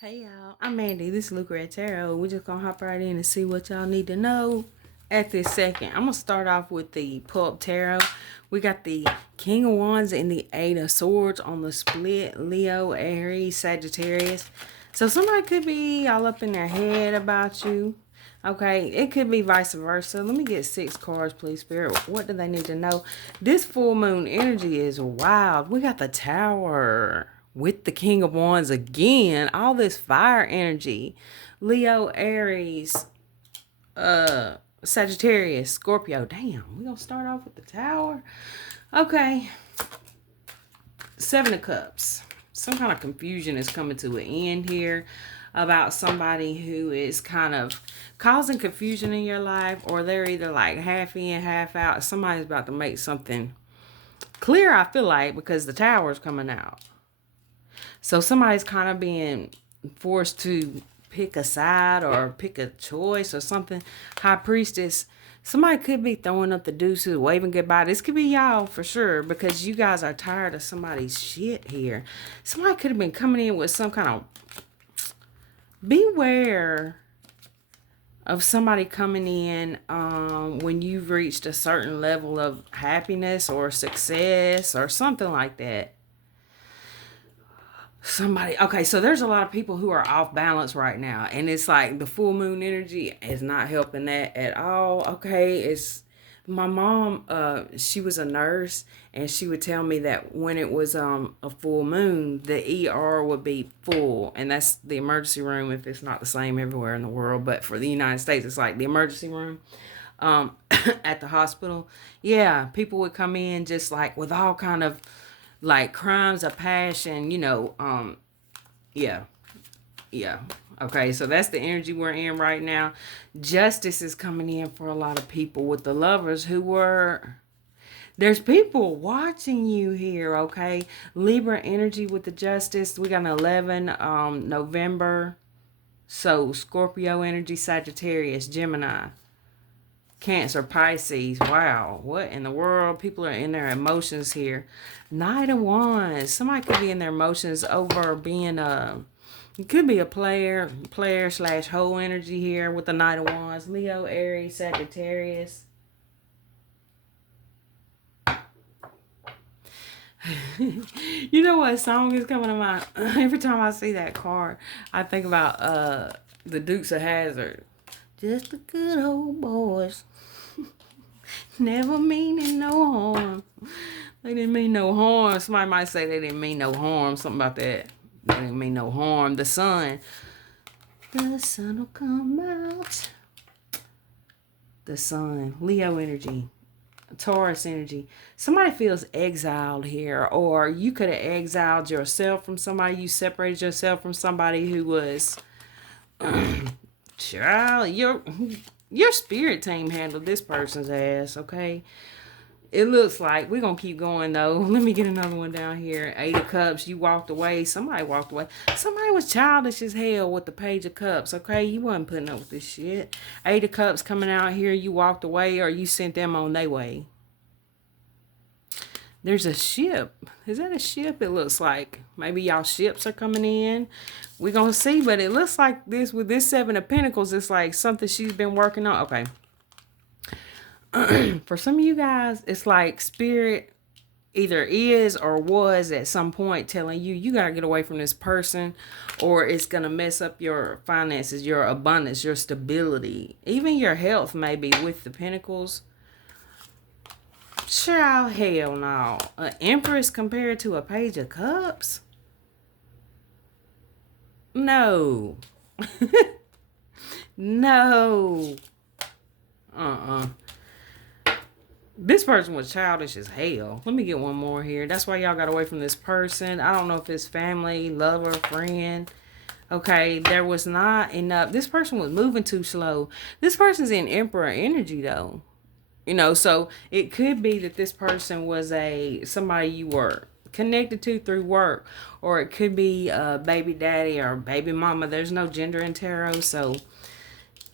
Hey y'all, I'm Mandy. This is Luca at Tarot. We're just gonna hop right in and see what y'all need to know at this second. I'm gonna start off with the pull-up tarot. We got the King of Wands and the Eight of Swords on the split. Leo, Aries, Sagittarius. So somebody could be all up in their head about you. Okay, it could be vice versa. Let me get 6 cards, please, Spirit. What do they need to know? This full moon energy is wild. We got the Tower with the King of Wands again. All this fire energy. Leo, Aries, Sagittarius, Scorpio. Damn, we gonna start off with the Tower. Okay. 7 of Cups. Some kind of confusion is coming to an end here about somebody who is kind of causing confusion in your life, or they're either like half in, half out. Somebody's about to make something clear, I feel like, because the Tower's coming out. So somebody's kind of being forced to pick a side or pick a choice or something. High Priestess. Somebody could be throwing up the deuces, waving goodbye. This could be y'all for sure, because you guys are tired of somebody's shit here. Somebody could have been coming in with some kind of... Beware of somebody coming in when you've reached a certain level of happiness or success or something like that. Okay, so there's a lot of people who are off balance right now, and it's like the full moon energy is not helping that at all. Okay, it's my mom, she was a nurse, and she would tell me that when it was a full moon, the ER would be full, and that's the emergency room. If it's not the same everywhere in the world, but for the United States, it's like the emergency room at the hospital. Yeah, people would come in just like with all kind of like crimes of passion, yeah. Okay, so that's the energy we're in right now. Justice is coming in for a lot of people with the Lovers who were... There's people watching you here, okay? Libra energy with the Justice. We got an 11 November. So Scorpio energy, Sagittarius, Gemini, Cancer, Pisces. Wow, what in the world? People are in their emotions here. Knight of Wands. Somebody could be in their emotions over being it could be a player slash whole energy here with the Knight of Wands. Leo, Aries, Sagittarius. You know what song is coming to mind? Every time I see that card, I think about the Dukes of Hazzard. Just the good old boys. Never meaning no harm. They didn't mean no harm. Somebody might say they didn't mean no harm. Something about that. They didn't mean no harm. The sun. The sun will come out. The sun. Leo energy. Taurus energy. Somebody feels exiled here. Or you could have exiled yourself from somebody. You separated yourself from somebody who was... Child, your spirit team handled this person's ass, okay? It looks like we're gonna keep going though. Let me get another one down here. 8 of Cups. You walked away. Somebody walked away. Somebody was childish as hell with the Page of Cups, okay? You wasn't putting up with this shit. 8 of Cups coming out here. You walked away, or you sent them on their way. There's a ship. Is that a ship? It looks like. Maybe y'all ships are coming in. We're going to see. But it looks like this, with this 7 of Pentacles, it's like something she's been working on. Okay. For some of you guys, it's like Spirit either is or was at some point telling you, you got to get away from this person, or it's going to mess up your finances, your abundance, your stability, even your health, maybe, with the Pentacles. Child, hell no. An Empress compared to a Page of Cups? No. No. This person was childish as hell. Let me get one more here. That's why y'all got away from this person. I don't know if it's family, lover, friend. Okay, there was not enough. This person was moving too slow. This person's in Emperor energy, though. So it could be that this person was somebody you were connected to through work, or it could be a baby daddy or baby mama. There's no gender in tarot, so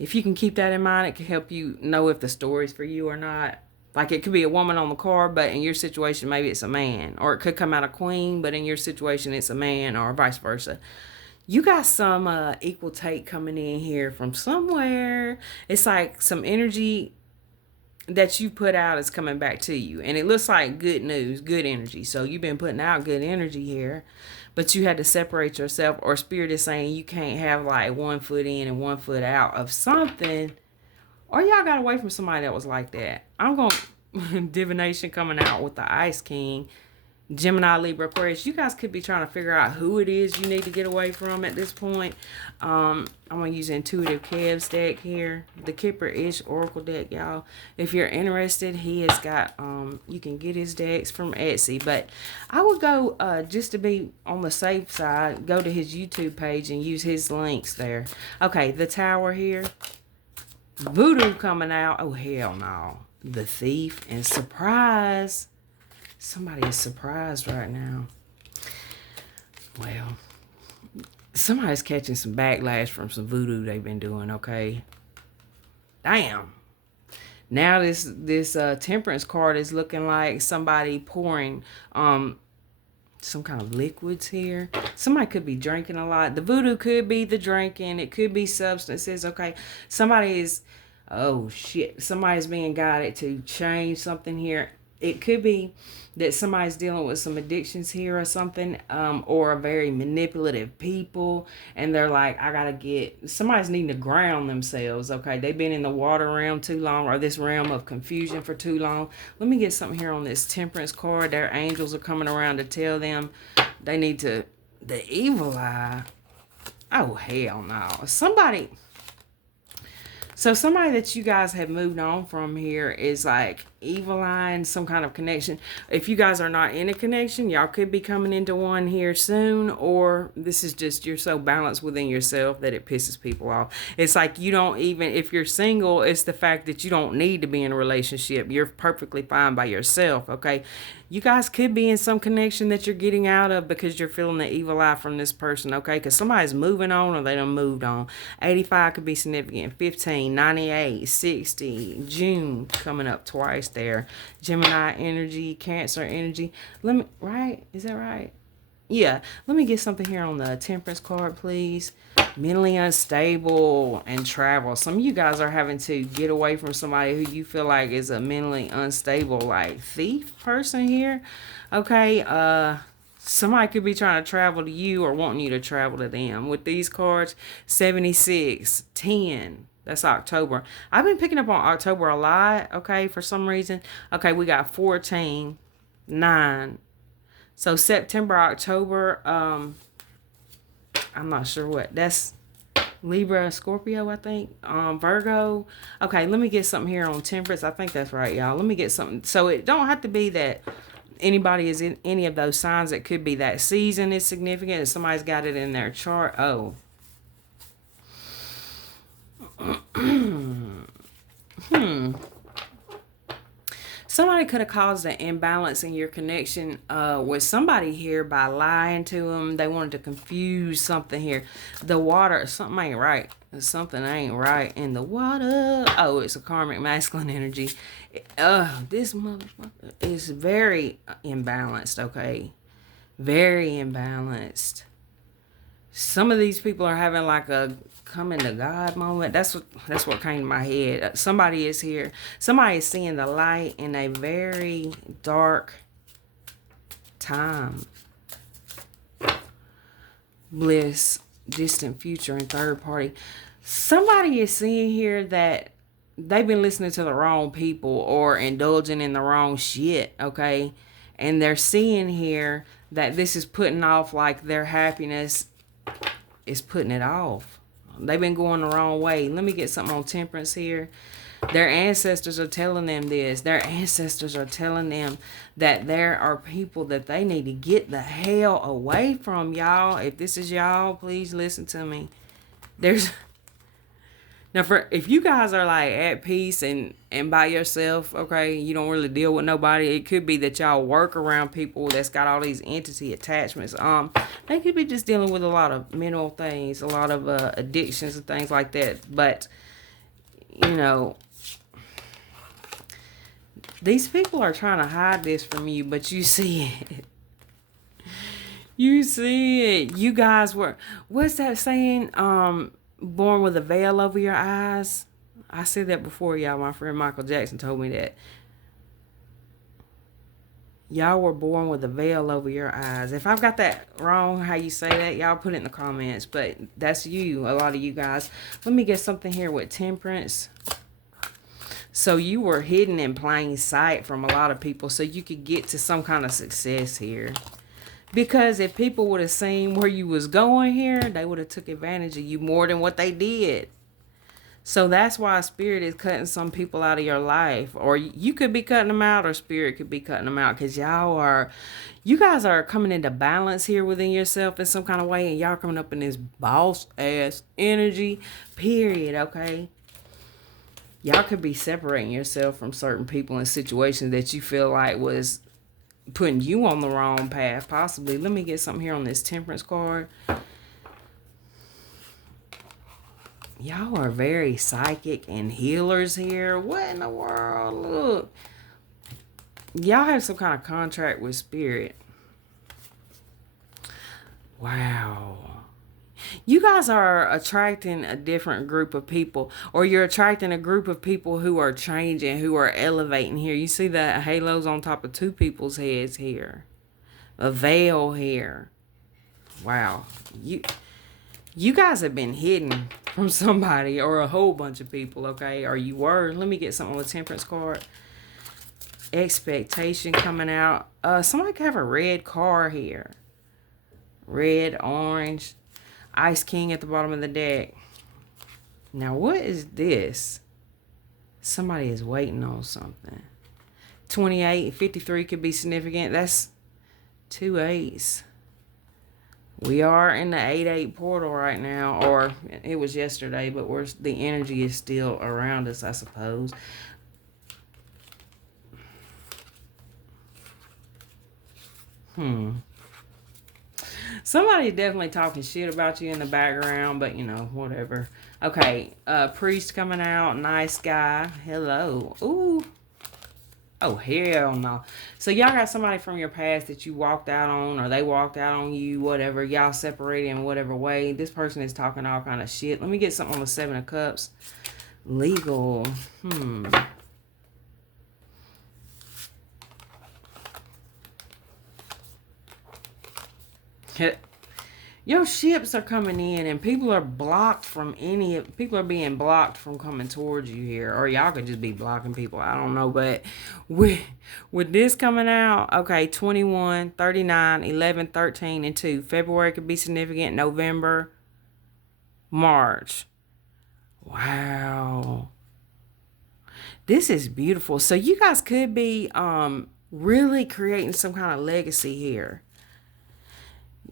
if you can keep that in mind, it can help you know if the story's for you or not. Like, it could be a woman on the card, but in your situation, maybe it's a man. Or it could come out a queen, but in your situation, it's a man, or vice versa. You got some equal take coming in here from somewhere. It's like some energy that you put out is coming back to you. And it looks like good news, good energy. So you've been putting out good energy here, but you had to separate yourself, or spirit is saying you can't have like 1 foot in and 1 foot out of something. Or y'all got away from somebody that was like that. I'm going to divination coming out with the Ice King. Gemini, Libra, Aquarius, you guys could be trying to figure out who it is you need to get away from at this point. I'm going to use Intuitive Kev's deck here. The Kipper-ish Oracle deck, y'all. If you're interested, he has got, you can get his decks from Etsy. But I would go, just to be on the safe side, go to his YouTube page and use his links there. Okay, the Tower here. Voodoo coming out. Oh, hell no. The Thief and Surprise. Somebody is surprised right now. Well, somebody's catching some backlash from some voodoo they've been doing, okay? Damn. Now this temperance card is looking like somebody pouring some kind of liquids here. Somebody could be drinking a lot. The voodoo could be the drinking. It could be substances, okay? Somebody is, oh shit, somebody's being guided to change something here. It could be that somebody's dealing with some addictions here or something, or a very manipulative people, and they're like, I gotta get, somebody's needing to ground themselves, okay? They've been in the water realm too long, or this realm of confusion for too long. Let me get something here on this temperance card. Their angels are coming around to tell them they need to, the evil eye. Oh, hell no. Somebody that you guys have moved on from here is like evil eye and some kind of connection. If you guys are not in a connection, y'all could be coming into one here soon, or this is just you're so balanced within yourself that it pisses people off. It's like you don't even, if you're single, it's the fact that you don't need to be in a relationship. You're perfectly fine by yourself, okay? You guys could be in some connection that you're getting out of because you're feeling the evil eye from this person, okay? Because somebody's moving on or they done moved on. 85 could be significant. 15, 98, 60, June coming up twice there. Gemini energy, Cancer energy. Right? Is that right? Yeah. Let me get something here on the Temperance card, please. Mentally unstable and travel. Some of you guys are having to get away from somebody who you feel like is a mentally unstable, like thief person here. Okay, somebody could be trying to travel to you or wanting you to travel to them. With these cards, 76, 10. That's October. I've been picking up on October a lot, okay, for some reason. Okay, we got 14, 9. So September, October, I'm not sure what. That's Libra, Scorpio, I think. Virgo. Okay, let me get something here on Temperance. I think that's right, y'all. Let me get something. So it don't have to be that anybody is in any of those signs. It could be that season is significant and somebody's got it in their chart. Oh. Somebody could have caused an imbalance in your connection with somebody here by lying to them. They wanted to confuse something here. The water, something ain't right. Something ain't right in the water. Oh, it's a karmic masculine energy. This motherfucker is very imbalanced, okay? Very imbalanced. Some of these people are having like a coming to God moment. That's what came to my head. Somebody is here. Somebody is seeing the light in a very dark time. Bliss, distant future, and third party. Somebody is seeing here that they've been listening to the wrong people or indulging in the wrong shit, okay? And they're seeing here that this is putting off like their happiness is putting it off. They've been going the wrong way. Let me get something on Temperance here. Their ancestors are telling them this. Their ancestors are telling them that there are people that they need to get the hell away from, y'all. If this is y'all, please listen to me. Now, if you guys are like at peace and by yourself, okay, you don't really deal with nobody. It could be that y'all work around people that's got all these entity attachments. They could be just dealing with a lot of mental things, a lot of addictions and things like that. But you know, these people are trying to hide this from you, but you see it. You see it. You guys were, what's that saying? Born with a veil over your eyes. I said that before, y'all. My friend Michael Jackson told me that. Y'all were born with a veil over your eyes. If I've got that wrong, how you say that, y'all put it in the comments. But that's you, a lot of you guys. Let me get something here with temperance. So you were hidden in plain sight from a lot of people so you could get to some kind of success here. Because if people would have seen where you was going here, they would have took advantage of you more than what they did. So that's why Spirit is cutting some people out of your life. Or you could be cutting them out, or Spirit could be cutting them out. Because you guys are coming into balance here within yourself in some kind of way. And y'all coming up in this boss ass energy, period, okay? Y'all could be separating yourself from certain people and situations that you feel like was putting you on the wrong path, possibly. Let me get something here on this temperance card. Y'all are very psychic and healers here. What in the world? Look. Y'all have some kind of contract with Spirit. Wow. You guys are attracting a different group of people, or you're attracting a group of people who are changing, who are elevating here. You see the halos on top of two people's heads here. A veil here. Wow. You guys have been hidden from somebody or a whole bunch of people, okay? Or you were. Let me get something with Temperance card. Expectation coming out. Somebody could have a red car here. Red, orange. Ice King at the bottom of the deck. Now, what is this? Somebody is waiting on something. 28, 53 could be significant. That's 2 8s. We are in the 8-8 portal right now, or it was yesterday, but the energy is still around us, I suppose. Somebody definitely talking shit about you in the background, but you know, whatever. Okay, priest coming out, nice guy. Hello. Ooh. Oh, hell no. So y'all got somebody from your past that you walked out on, or they walked out on you, whatever. Y'all separated in whatever way. This person is talking all kind of shit. Let me get something on the 7 of Cups. Legal. Your ships are coming in, and people are blocked from people are being blocked from coming towards you here, or y'all could just be blocking people, I don't know. But with this coming out, okay, 21, 39, 11, 13, and 2. February could be significant. November, March. Wow, this is beautiful. So you guys could be really creating some kind of legacy here.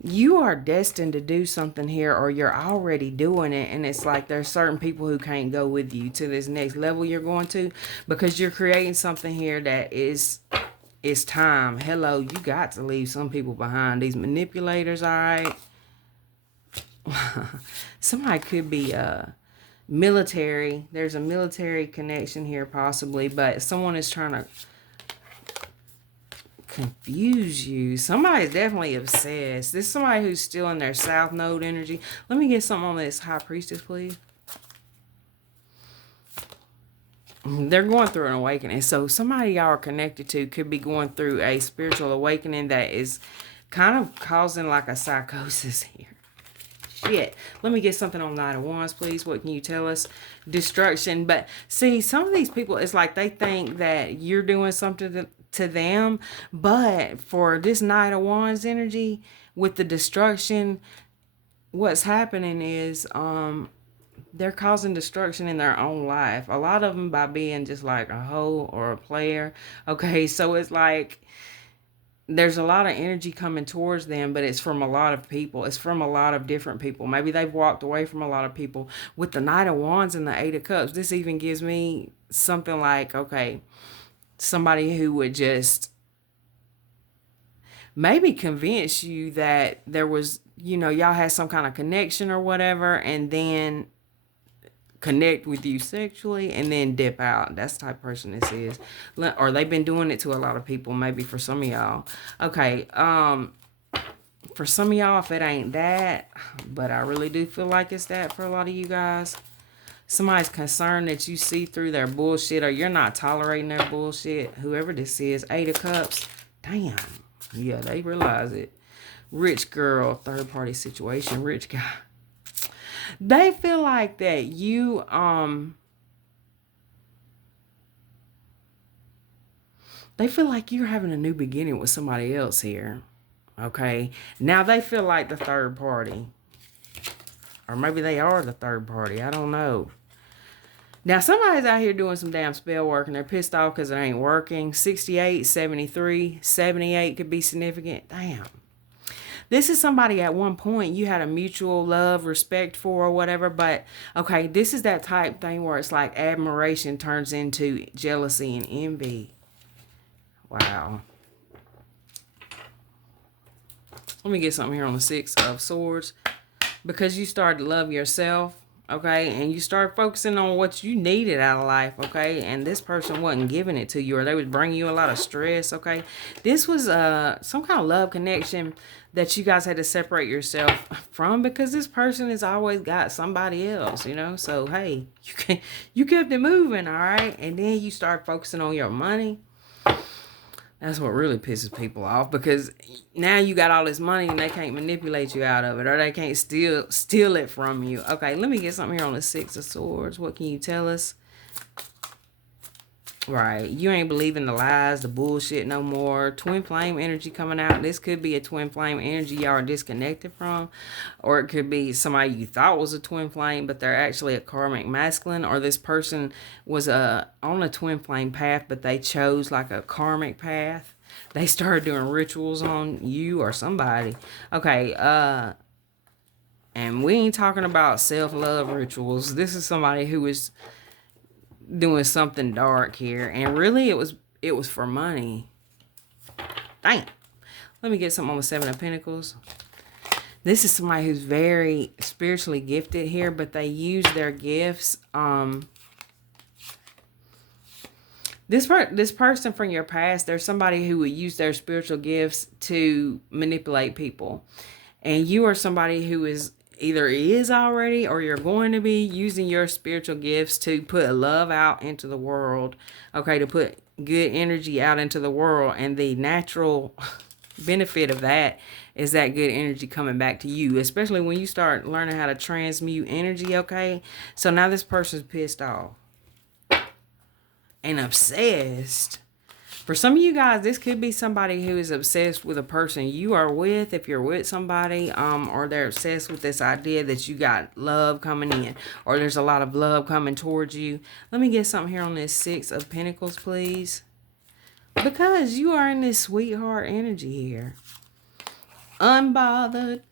You are destined to do something here, or you're already doing it, and it's like there's certain people who can't go with you to this next level you're going to, because you're creating something here that is time. Hello, you got to leave some people behind. These manipulators, all right? Somebody could be military. There's a military connection here possibly, but someone is trying to confuse you. Somebody's definitely obsessed. This is somebody who's still in their South Node energy. Let me get something on this High Priestess, please. They're going through an awakening. So somebody y'all are connected to could be going through a spiritual awakening that is kind of causing like a psychosis here. Shit. Let me get something on Knight of Wands, please. What can you tell us? Destruction. But see, some of these people, it's like they think that you're doing something to them, but for this Knight of Wands energy with the destruction, what's happening is they're causing destruction in their own life, a lot of them by being just like a hoe or a player. Okay, so it's like there's a lot of energy coming towards them, but it's from a lot of people. It's from a lot of different people. Maybe they've walked away from a lot of people. With the Knight of Wands and the 8 of Cups, this even gives me something like, okay, somebody who would just maybe convince you that there was, y'all had some kind of connection or whatever, and then connect with you sexually and then dip out. That's the type of person this is. Or they've been doing it to a lot of people, maybe for some of y'all. Okay, For some of y'all, if it ain't that, but I really do feel like it's that for a lot of you guys. Somebody's concerned that you see through their bullshit or you're not tolerating their bullshit. Whoever this is, 8 of Cups. Damn. Yeah, they realize it. Rich girl, third party situation, rich guy. They feel like that you, they feel like you're having a new beginning with somebody else here. Okay. Now they feel like the third party. Or maybe they are the third party. I don't know. Now, somebody's out here doing some damn spell work and they're pissed off because it ain't working. 68, 73, 78 could be significant. Damn. This is somebody at one point you had a mutual love, respect for, or whatever. But, okay, this is that type thing where it's like admiration turns into jealousy and envy. Wow. Let me get something here on the 6 of Swords. Because you started to love yourself, okay? And you start focusing on what you needed out of life, okay? And this person wasn't giving it to you, or they was bringing you a lot of stress, okay? This was some kind of love connection that you guys had to separate yourself from, because this person has always got somebody else, you know? So, hey, you kept it moving, all right? And then you start focusing on your money. That's what really pisses people off, because now you got all this money and they can't manipulate you out of it, or they can't steal it from you. Okay, let me get something here on the 6 of Swords. What can you tell us? Right, you ain't believing the lies, the bullshit no more. Twin flame energy coming out. This could be a twin flame energy y'all are disconnected from, or it could be somebody you thought was a twin flame, but they're actually a karmic masculine, or this person was on a twin flame path, but they chose like a karmic path. They started doing rituals on you or somebody. Okay, and we ain't talking about self-love rituals. This is somebody who is doing something dark here, and really it was for money. Damn. Let me get something on the 7 of Pentacles. This is somebody who's very spiritually gifted here, but they use their gifts. This person from your past, there's somebody who would use their spiritual gifts to manipulate people, and you are somebody who is already, or you're going to be using your spiritual gifts to put love out into the world, okay, to put good energy out into the world, and the natural benefit of that is that good energy coming back to you, especially when you start learning how to transmute energy, okay? So now this person's pissed off and obsessed. For some of you guys, this could be somebody who is obsessed with a person you are with, if you're with somebody, or they're obsessed with this idea that you got love coming in, or there's a lot of love coming towards you. Let me get something here on this 6 of Pentacles, please. Because you are in this sweetheart energy here. Unbothered.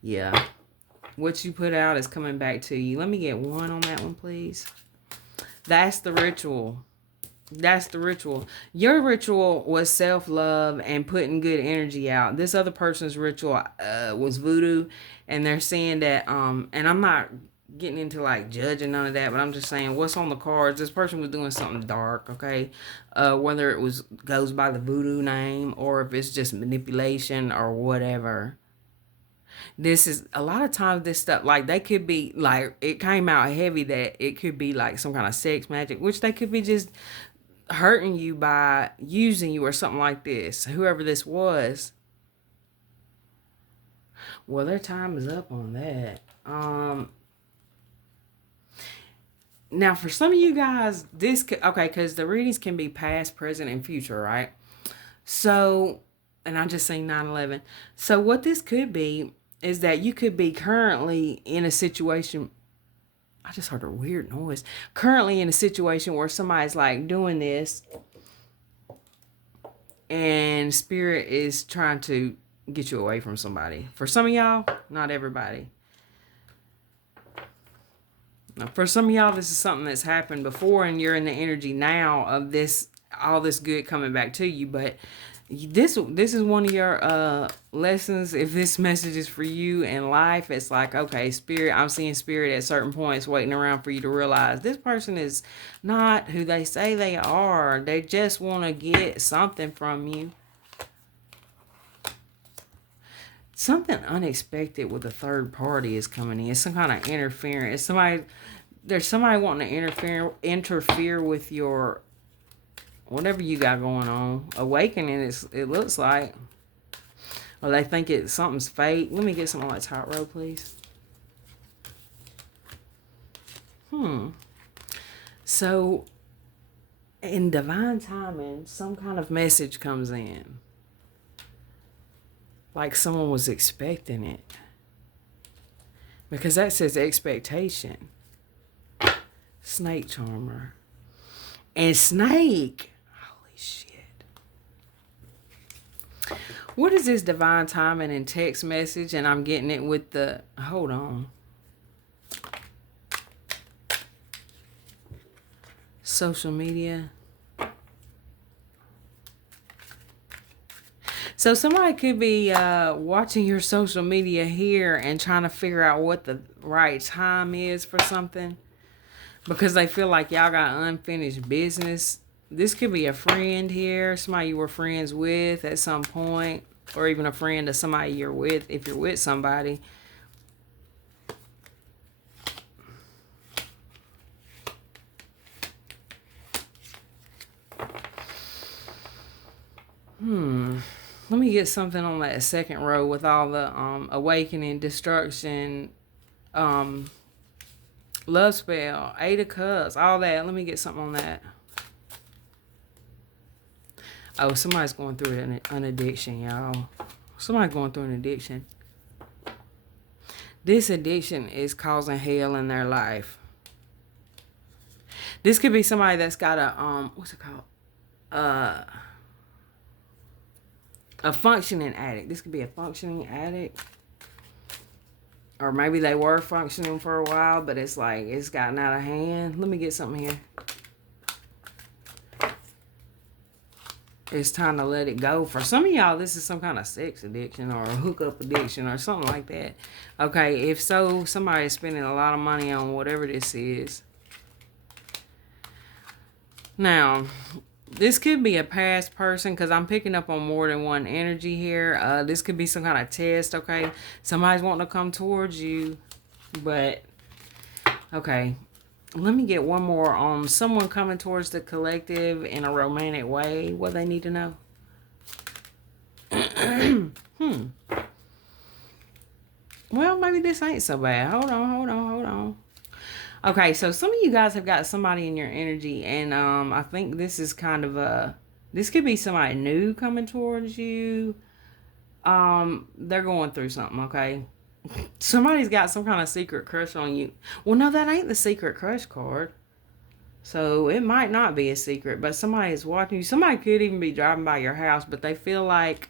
Yeah. What you put out is coming back to you. Let me get 1 on that one, please. That's the ritual. That's the ritual. Your ritual was self-love and putting good energy out. This other person's ritual was voodoo, and they're saying that, and I'm not getting into like judging none of that, but I'm just saying what's on the cards. This person was doing something dark, okay? Whether it goes by the voodoo name, or if it's just manipulation or whatever. This is a lot of times this stuff, like they could be like, it came out heavy that it could be like some kind of sex magic, which they could be just hurting you by using you or something like this, whoever this was. Well, their time is up on that. Now for some of you guys, this could, okay, because the readings can be past, present, and future, right? So, and I just say 9/11. So what this could be is that you could be currently in a situation. I just heard a weird noise. Currently in a situation where somebody's like doing this, and spirit is trying to get you away from somebody. For some of y'all, not everybody. Now, for some of y'all, this is something that's happened before, and you're in the energy now of this, all this good coming back to you. But this is one of your lessons. If this message is for you in life, it's like, okay, spirit, I'm seeing spirit at certain points waiting around for you to realize this person is not who they say they are. They just want to get something from you. something unexpected with a third party is coming in. It's some kind of interference. There's somebody wanting to interfere with your whatever you got going on. Awakening, it looks like. Or they think something's fake. Let me get something like top row, please. So, in divine timing, some kind of message comes in. Like someone was expecting it. Because that says expectation. Snake charmer. And snake. Holy shit. What is this divine timing and text message? And I'm getting it with the... Hold on. Social media. So somebody could be watching your social media here and trying to figure out what the right time is for something. Because they feel like y'all got unfinished business. This could be a friend here. Somebody you were friends with at some point. Or even a friend of somebody you're with if you're with somebody. Let me get something on that second row with all the awakening, destruction, love spell, 8 of Cups, all that. Let me get something on that. Oh, somebody's going through an addiction, y'all. Somebody's going through an addiction. This addiction is causing hell in their life. This could be somebody that's got a, what's it called? A functioning addict. This could be a functioning addict. Or maybe they were functioning for a while, but it's like it's gotten out of hand. Let me get something here. It's time to let it go. For some of y'all, this is some kind of sex addiction or a hookup addiction or something like that. Okay, if so, somebody is spending a lot of money on whatever this is. Now, this could be a past person because I'm picking up on more than one energy here. This could be some kind of test, okay? Somebody's wanting to come towards you, but, okay. Let me get one more on someone coming towards the collective in a romantic way. What they need to know. Well, maybe this ain't so bad. Hold on. Okay, so some of you guys have got somebody in your energy, and I think this is kind of this could be somebody new coming towards you. They're going through something, okay? Somebody's got some kind of secret crush on you. Well, no, that ain't the secret crush card. So it might not be a secret, but somebody is watching you. Somebody could even be driving by your house, but they feel like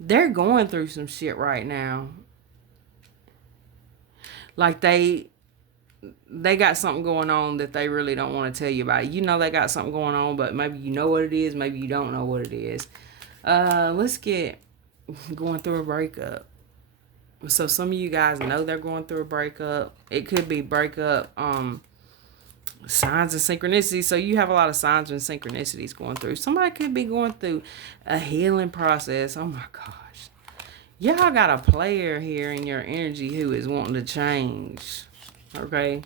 they're going through some shit right now. Like they got something going on that they really don't want to tell you about. You know they got something going on, but maybe you know what it is. Maybe you don't know what it is. Let's get going through a breakup. So some of you guys know they're going through a breakup. It could be breakup, signs and synchronicities. So you have a lot of signs and synchronicities going through. Somebody could be going through a healing process. Oh my gosh. Y'all got a player here in your energy who is wanting to change. Okay.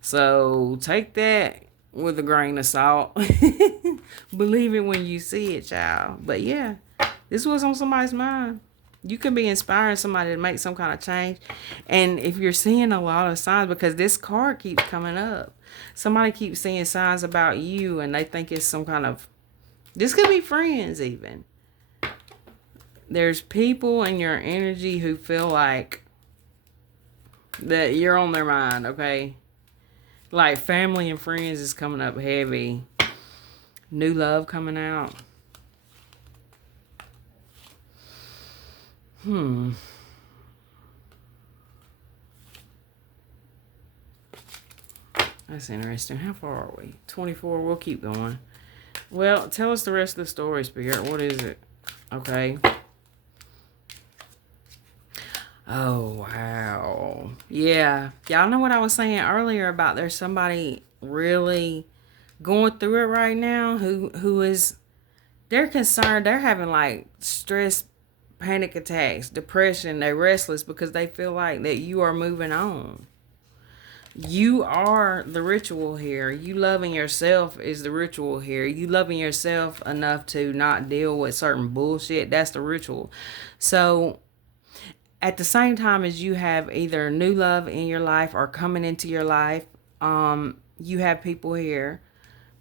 So take that with a grain of salt. Believe it when you see it, child. But yeah, this was on somebody's mind. You can be inspiring somebody to make some kind of change. And if you're seeing a lot of signs, because this card keeps coming up, somebody keeps seeing signs about you and they think it's some kind of, this could be friends even. There's people in your energy who feel like that you're on their mind, okay? Like family and friends is coming up heavy. New love coming out. That's interesting. How far are we? 24. We'll keep going. Well, tell us the rest of the story, Spirit. What is it? Okay. Oh, wow. Yeah. Y'all know what I was saying earlier about there's somebody really going through it right now who is, they're concerned. They're having like stress panic attacks, depression. They're restless because they feel like that you are moving on. You are the ritual here. You loving yourself is the ritual here. You loving yourself enough to not deal with certain bullshit, that's the ritual. So at the same time as you have either new love in your life or coming into your life, you have people here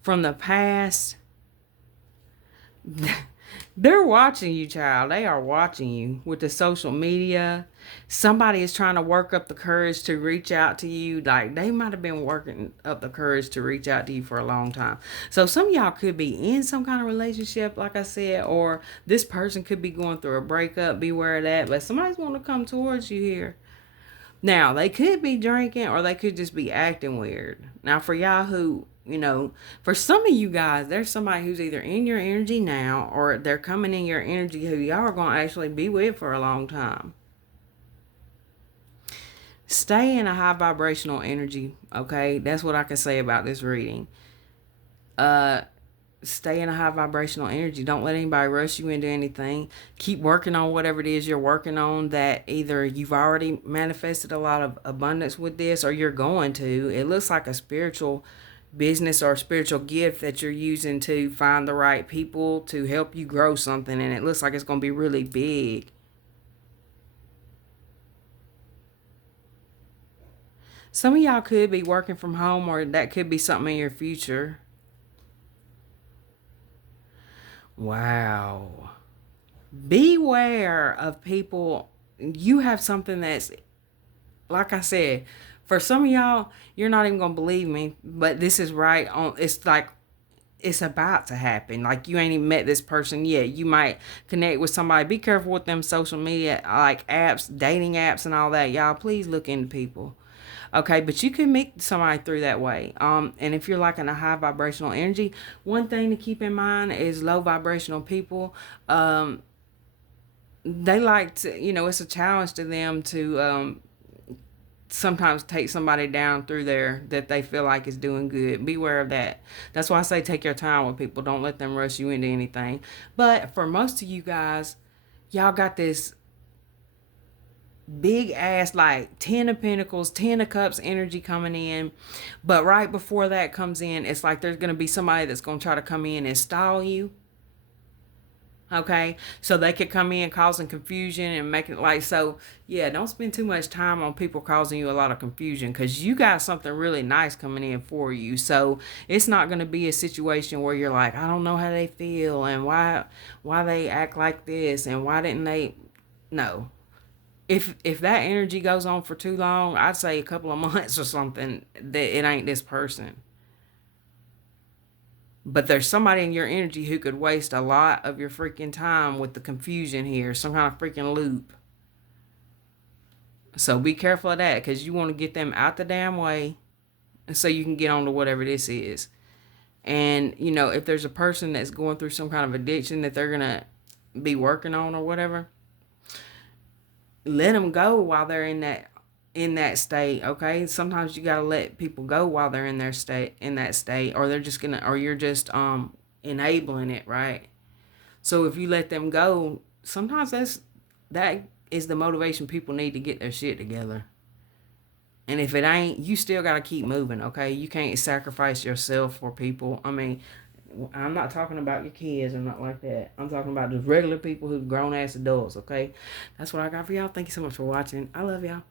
from the past. They're watching you, child. They are watching you with the social media. Somebody is trying to work up the courage to reach out to you. Like, they might have been working up the courage to reach out to you for a long time. So some of y'all could be in some kind of relationship, like I said, or this person could be going through a breakup. Beware of that. But somebody's going to come towards you here. Now, they could be drinking or they could just be acting weird. Now, for y'all who, for some of you guys, there's somebody who's either in your energy now or they're coming in your energy who y'all are going to actually be with for a long time. Stay in a high vibrational energy, okay? That's what I can say about this reading. Stay in a high vibrational energy. Don't let anybody rush you into anything. Keep working on whatever it is you're working on, that either you've already manifested a lot of abundance with this or you're going to. It looks like a spiritual business or spiritual gift that you're using to find the right people to help you grow something, and it looks like it's going to be really big. Some of y'all could be working from home, or that could be something in your future. Wow. Beware of people. You have something that's, like I said, for some of y'all, you're not even going to believe me, but this is right on. It's like it's about to happen. Like, you ain't even met this person yet. You might connect with somebody. Be careful with them social media, like apps, dating apps and all that. Y'all, please look into people. Okay, but you can meet somebody through that way. And if you're like in a high vibrational energy, one thing to keep in mind is low vibrational people. They like to, it's a challenge to them to sometimes take somebody down through there that they feel like is doing good. Beware of that. That's why I say take your time with people. Don't let them rush you into anything. But for most of you guys, y'all got this big ass like 10 of pentacles, 10 of cups energy coming in. But right before that comes in, it's like there's going to be somebody that's going to try to come in and stall you. Okay, so they could come in causing confusion and making it like, so yeah, don't spend too much time on people causing you a lot of confusion, because you got something really nice coming in for you. So it's not going to be a situation where you're like, I don't know how they feel and why they act like this and why didn't they. No, if that energy goes on for too long, I'd say a couple of months or something, that it ain't this person. But there's somebody in your energy who could waste a lot of your freaking time with the confusion here, some kind of freaking loop. So be careful of that, because you want to get them out the damn way so you can get on to whatever this is. And, if there's a person that's going through some kind of addiction that they're going to be working on or whatever, let them go while they're in that state. Okay, sometimes you got to let people go while they're in that state, or they're just gonna, or you're just enabling it, right? So if you let them go, sometimes that is the motivation people need to get their shit together. And if it ain't, you still got to keep moving. Okay, you can't sacrifice yourself for people. I mean, I'm not talking about your kids and not like that. I'm talking about just regular people who's grown ass adults. Okay, that's what I got for y'all. Thank you so much for watching. I love y'all.